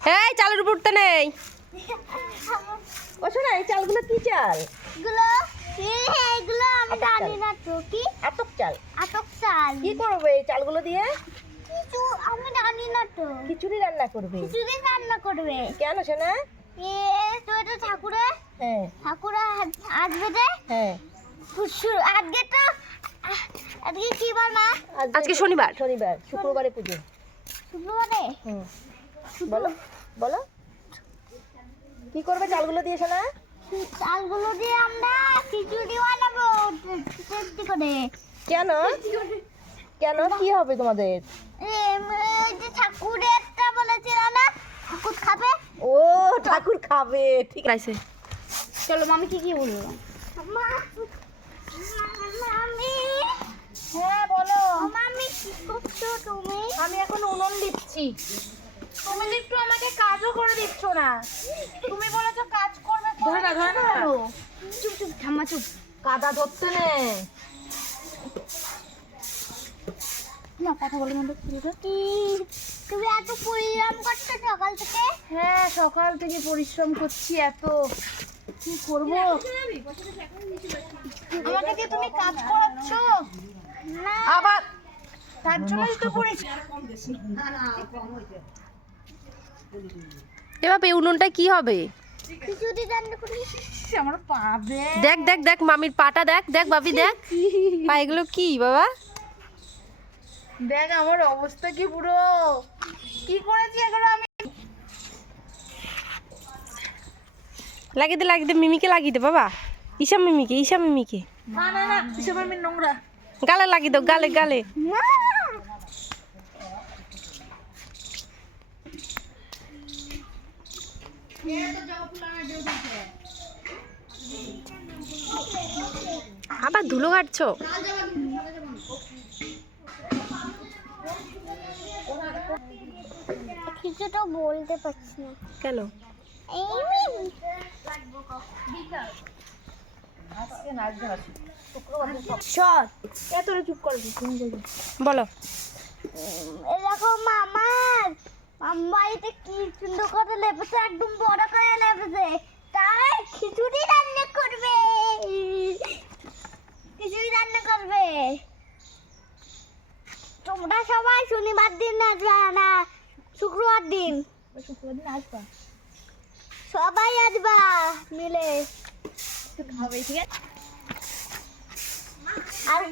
এই চালের উপর উঠতে নেই। ও শোনা, এই চালগুলো কি চাল? এগুলো আমি জানি না তো। কি আতক চাল? আতক চাল। কি করবে এই চালগুলো দিয়ে? কিছু আমি জানি না তো। খিচুড়ি রান্না করবে। খিচুড়ি রান্না করবে। কেন শোনা? তো এটা ঠাকুরে, হ্যাঁ ঠাকুরে আসবে যে। হ্যাঁ, আজকে তো আজকে কি বার মা? আজকে শনিবার। শনিবার, শুক্রবারে পুজো। শুক্রবারে? হুম, বলো বলো কি করবে চালগুলো দিয়ে শোনা? চালগুলো দিয়ে আমরা খিচুড়ি বানাবো টেস্টি করে। কেন কেন কি হবে তোমাদের? এই যে ঠাকুরেরটা বলেছিল না, ঠাকুর খাবে। ও ঠাকুর খাবে, ঠিক আছে। চলো মামি কি বলবো? মামি, হ্যাঁ বলো। মামি কি করছো তুমি? আমি এখন উনুন দিচ্ছি। তুমি একটু আমাকে কাজও করে দিচ্ছ না। তুমি বলেছো কাজ করবে, ধরে না, ধরে না। চুপ চুপ ঠাম্মা চুপ। কাদা ধরতে নে। না কথা বলে মনে কি তুমি এত পরিশ্রম করছো সকাল থেকে? হ্যাঁ সকাল থেকে পরিশ্রম করছি, এত কি করব। আমাকে দিয়ে তুমি কাজ করাচ্ছ না আবার তার জন্যই তো করেছি। এবার এই উনুনটা কি হবে? খিচুড়ি রান্না করি। আমার পাবে। দেখ দেখ দেখ মামির পাটা দেখ, দেখ বাবি দেখ পা, এগুলো কি বাবা? দেখ আমার অবস্থা কি পুরো, কি করেছি এগুলো আমি। লাগিয়ে দে লাগিয়ে দে, মিমিকে লাগিয়ে দে বাবা। ঈশা মিমিকে না না না, এসব আমি নোংরা। গালে লাগিয়ে দাও, গালে গালে। আবার ধুলো কাটছো? কিছুটা বলতে পারছি না কেন? চুপ করে বলো। এরকম মামার বাড়িতে কি সুন্দর করে লেপেছে, একদম বড় করে লেপেছে। তাই খিচুড়ি রান্না করবে, খিচুড়ি রান্না করবে। তোমরা সবাই শনিবার দিন আসবে না শুক্রবার দিন? আসবা, সবাই আসবা মিলে খাবে, ঠিক আছে। আর